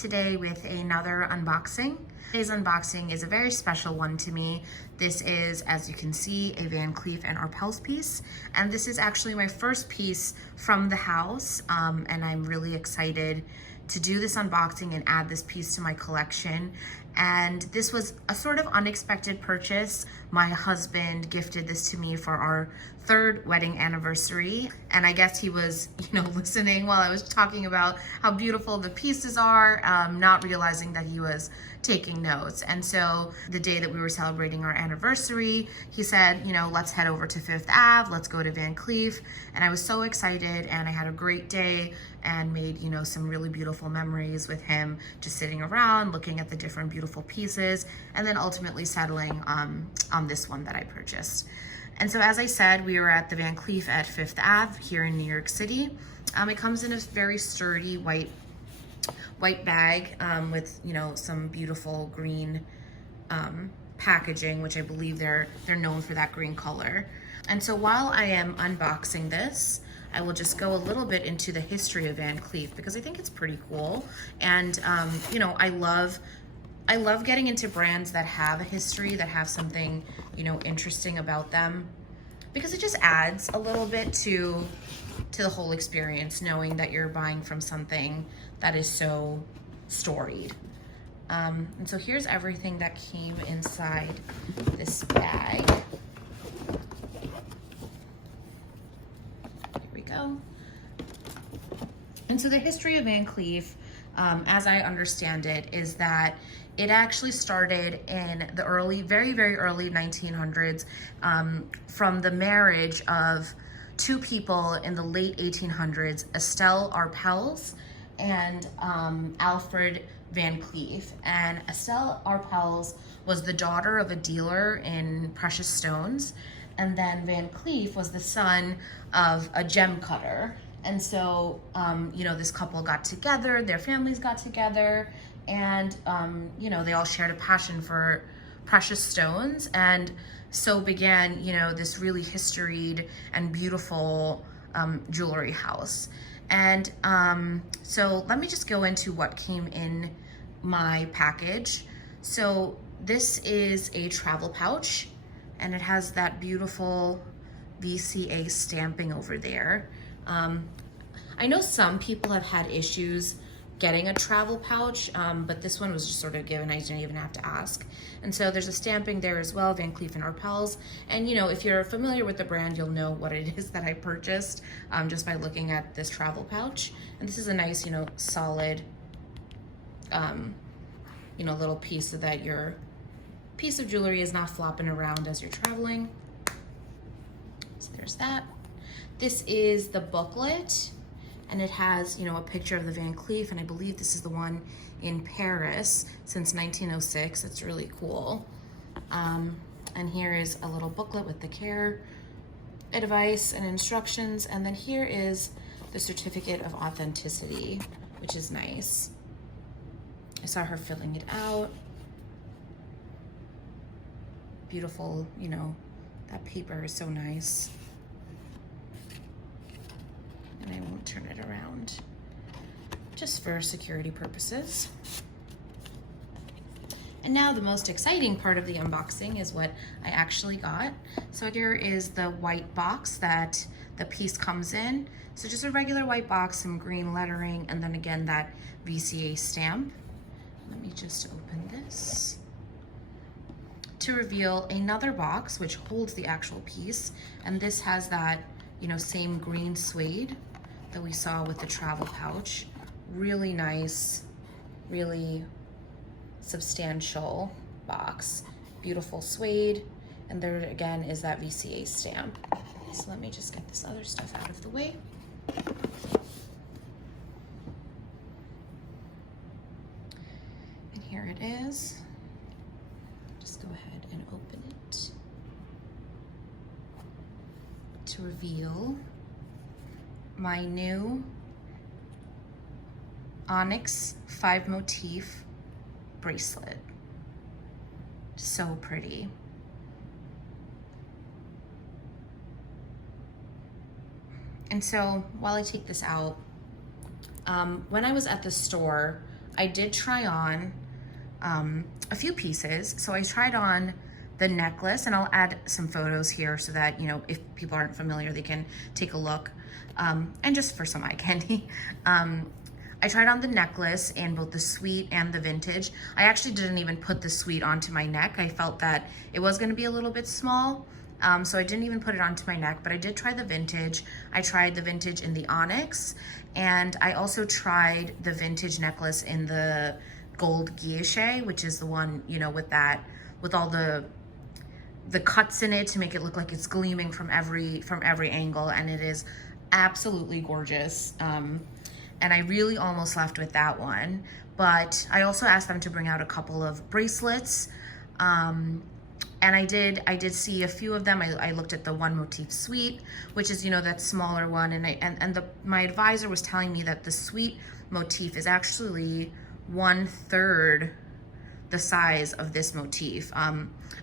today with another unboxing. Today's unboxing is a very special one to me. This is, as you can see, a Van Cleef and Arpels piece, and this is actually my first piece from the house, and I'm really excited to do this unboxing and add this piece to my collection. And this was a sort of unexpected purchase. My husband gifted this to me for our third wedding anniversary, and I guess he was, listening while I was talking about how beautiful the pieces are, not realizing that he was taking notes. And so the day that we were celebrating our anniversary, he said, let's head over to Fifth Ave, let's go to Van Cleef. And I was so excited, and I had a great day and made, some really beautiful memories with him, just sitting around, looking at the different beautiful pieces, and then ultimately settling on this one that I purchased. And so, as I said, we were at the Van Cleef at Fifth Ave here in New York City. It comes in a very sturdy white bag with some beautiful green packaging, which I believe they're known for that green color. And so while I am unboxing this, I will just go a little bit into the history of Van Cleef because I think it's pretty cool. And I love getting into brands that have a history, that have something interesting about them, because it just adds a little bit to the whole experience, knowing that you're buying from something that is so storied. And so here's everything that came inside this bag. Here we go. And so the history of Van Cleef, as I understand it, is that it actually started in the very, very early 1900s from the marriage of two people in the late 1800s, Estelle Arpels and Alfred Van Cleef. And Estelle Arpels was the daughter of a dealer in precious stones, and then Van Cleef was the son of a gem cutter. And so, this couple got together, their families got together, and, they all shared a passion for precious stones. And so began, this really historied and beautiful jewelry house. And so let me just go into what came in my package. So this is a travel pouch, and it has that beautiful VCA stamping over there. I know some people have had issues getting a travel pouch, but this one was just sort of given. I didn't even have to ask. And so there's a stamping there as well, Van Cleef and Arpels. And if you're familiar with the brand, you'll know what it is that I purchased just by looking at this travel pouch. And this is a nice, solid, little piece so that your piece of jewelry is not flopping around as you're traveling. So there's that. This is the booklet, and it has, a picture of the Van Cleef, and I believe this is the one in Paris since 1906. It's really cool. And here is a little booklet with the care advice and instructions, and then here is the certificate of authenticity, which is nice. I saw her filling it out. Beautiful, that paper is so nice. And I won't turn it around, just for security purposes. And now the most exciting part of the unboxing is what I actually got. So here is the white box that the piece comes in. So just a regular white box, some green lettering, and then again that VCA stamp. Let me just open this to reveal another box which holds the actual piece. And this has that, same green suede that we saw with the travel pouch. Really nice, really substantial box. Beautiful suede, and there again is that VCA stamp. So let me just get this other stuff out of the way. And here it is. Just go ahead and open it to reveal my new onyx 5 motif bracelet. So pretty. And so while I take this out, when I was at the store, I did try on a few pieces. So I tried on the necklace, and I'll add some photos here so that, you know, if people aren't familiar, they can take a look. And just for some eye candy. I tried on the necklace in both the suite and the vintage. I actually didn't even put the suite onto my neck. I felt that it was gonna be a little bit small, so I didn't even put it onto my neck, but I did try the vintage. I tried the vintage in the onyx, and I also tried the vintage necklace in the gold guilloche, which is the one, you know, with all the cuts in it to make it look like it's gleaming from every angle, and it is absolutely gorgeous. And I really almost left with that one, but I also asked them to bring out a couple of bracelets, and I did see a few of them. I looked at the one motif suite, which is, you know, that smaller one, and my advisor was telling me that the suite motif is actually 1/3 the size of this motif.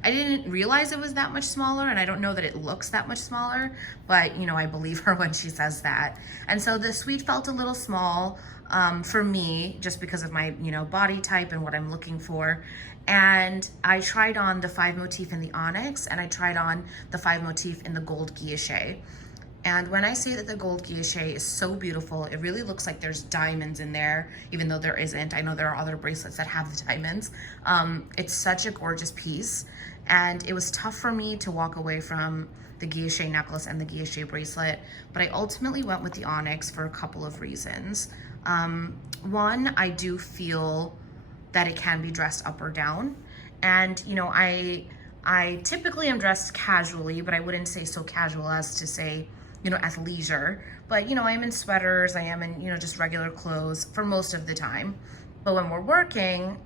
I didn't realize it was that much smaller, and I don't know that it looks that much smaller, but, you know, I believe her when she says that. And so the suite felt a little small for me, just because of my, you know, body type and what I'm looking for. And I tried on the 5 motif in the onyx, and I tried on the 5 motif in the gold guilloche. And when I say that the gold guilloche is so beautiful, it really looks like there's diamonds in there, even though there isn't. I know there are other bracelets that have the diamonds. It's such a gorgeous piece, and it was tough for me to walk away from the guilloche necklace and the guilloche bracelet, but I ultimately went with the onyx for a couple of reasons. One, I do feel that it can be dressed up or down, and, you know, I typically am dressed casually, but I wouldn't say so casual as to say, you know, athleisure, but, you know, I am in sweaters, I am in, you know, just regular clothes for most of the time. But when we're working,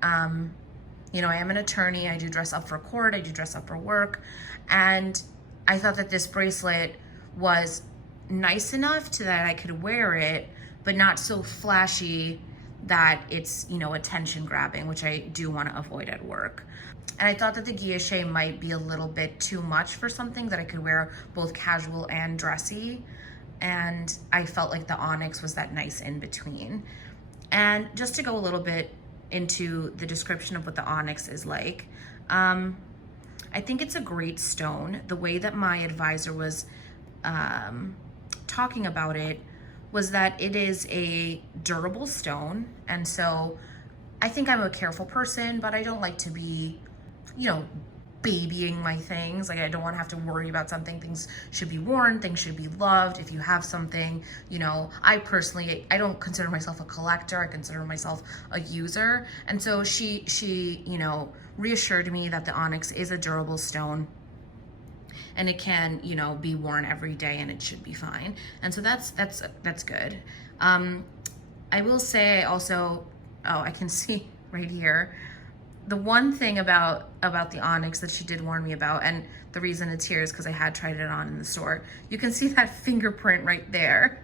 you know, I am an attorney, I do dress up for court, I do dress up for work, and I thought that this bracelet was nice enough to that I could wear it, but not so flashy that it's, you know, attention grabbing, which I do want to avoid at work. And I thought that the guilloche might be a little bit too much for something that I could wear both casual and dressy. And I felt like the onyx was that nice in between. And just to go a little bit into the description of what the onyx is like, I think it's a great stone. The way that my advisor was talking about it was that it is a durable stone. And so I think I'm a careful person, but I don't like to be, you know, babying my things. Like, I don't want to have to worry about something. Things should be worn, things should be loved. If you have something, you know, I don't consider myself a collector. I consider myself a user. And so she, you know, reassured me that the onyx is a durable stone, and it can, you know, be worn every day and it should be fine. And so that's good. I will say also, I can see right here, the one thing about the onyx that she did warn me about, and the reason it's here is because I had tried it on in the store. You can see that fingerprint right there.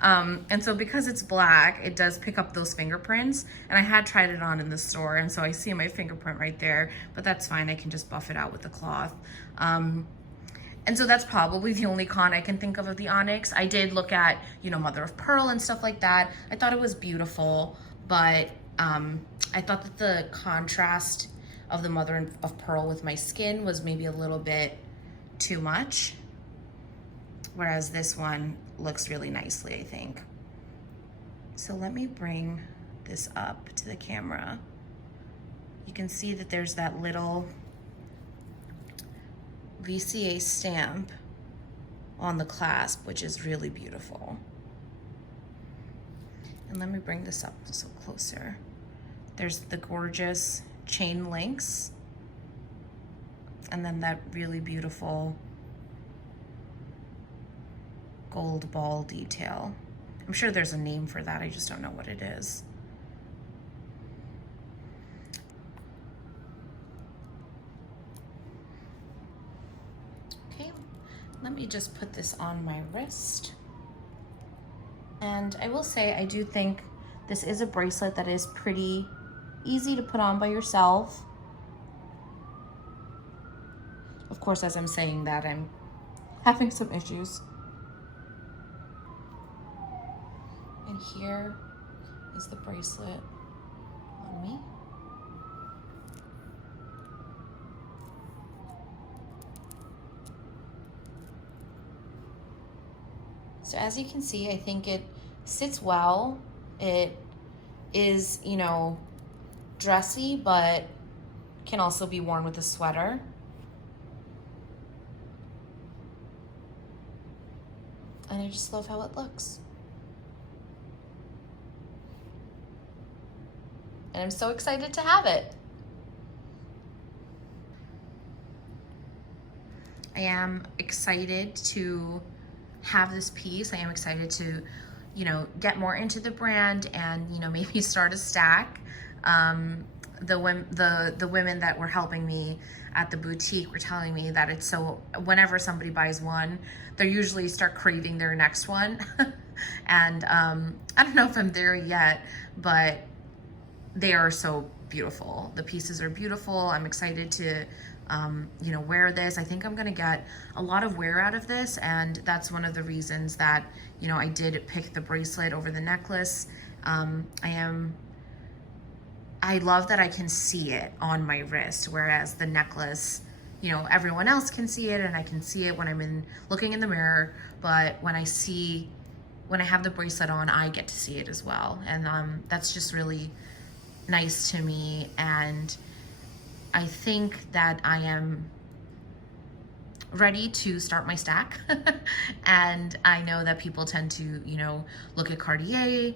And so because it's black, it does pick up those fingerprints, and I had tried it on in the store, and so I see my fingerprint right there, but that's fine. I can just buff it out with the cloth. And so that's probably the only con I can think of the onyx. I did look at, you know, mother of pearl and stuff like that. I thought it was beautiful, but I thought that the contrast of the mother of pearl with my skin was maybe a little bit too much, whereas this one looks really nicely, I think. So let me bring this up to the camera. You can see that there's that little VCA stamp on the clasp, which is really beautiful. And let me bring this up so closer. There's the gorgeous chain links, and then that really beautiful gold ball detail. I'm sure there's a name for that, I just don't know what it is. Okay, let me just put this on my wrist. And I will say, I do think this is a bracelet that is pretty easy to put on by yourself. Of course, as I'm saying that, I'm having some issues. And here is the bracelet. on me. So as you can see, I think it sits well. It is, you know, dressy, but can also be worn with a sweater. And I just love how it looks. And I'm so excited to have it. I am excited to have this piece. I am excited to, you know, get more into the brand and, you know, maybe start a stack. The women that were helping me at the boutique were telling me that it's so, whenever somebody buys one, they usually start craving their next one. And I don't know if I'm there yet, but they are so beautiful. The pieces are beautiful. I'm excited to, you know, wear this. I think I'm gonna get a lot of wear out of this, and that's one of the reasons that, you know, I did pick the bracelet over the necklace. I love that I can see it on my wrist, whereas the necklace, you know, everyone else can see it, and I can see it when I'm looking in the mirror, but when I have the bracelet on, I get to see it as well. And that's just really nice to me. And I think that I am ready to start my stack. And I know that people tend to, you know, look at Cartier,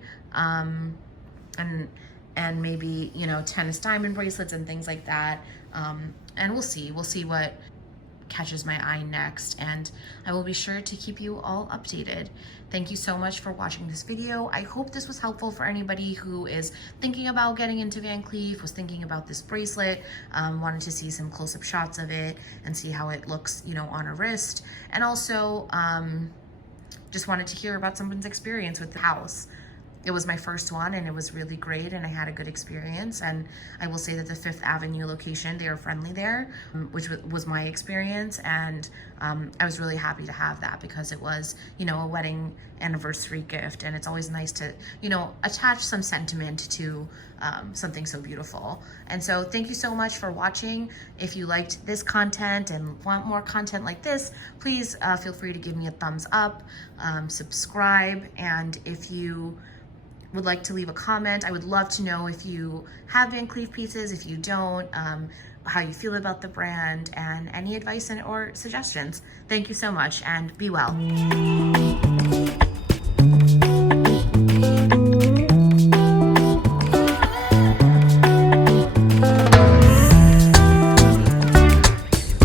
and maybe, you know, tennis diamond bracelets and things like that. And we'll see what catches my eye next, and I will be sure to keep you all updated. Thank you so much for watching this video. I hope this was helpful for anybody who is thinking about getting into Van Cleef, was thinking about this bracelet, wanted to see some close-up shots of it and see how it looks, you know, on a wrist, and also just wanted to hear about someone's experience with the house. It was my first one, and it was really great, and I had a good experience. And I will say that the Fifth Avenue location, they are friendly there, which was my experience. And I was really happy to have that, because it was, you know, a wedding anniversary gift, and it's always nice to, you know, attach some sentiment to something so beautiful. And so thank you so much for watching. If you liked this content and want more content like this, please feel free to give me a thumbs up, subscribe, and if you would like to leave a comment, I would love to know if you have Van Cleef pieces, if you don't, how you feel about the brand, and any advice or suggestions. Thank you so much, and be well.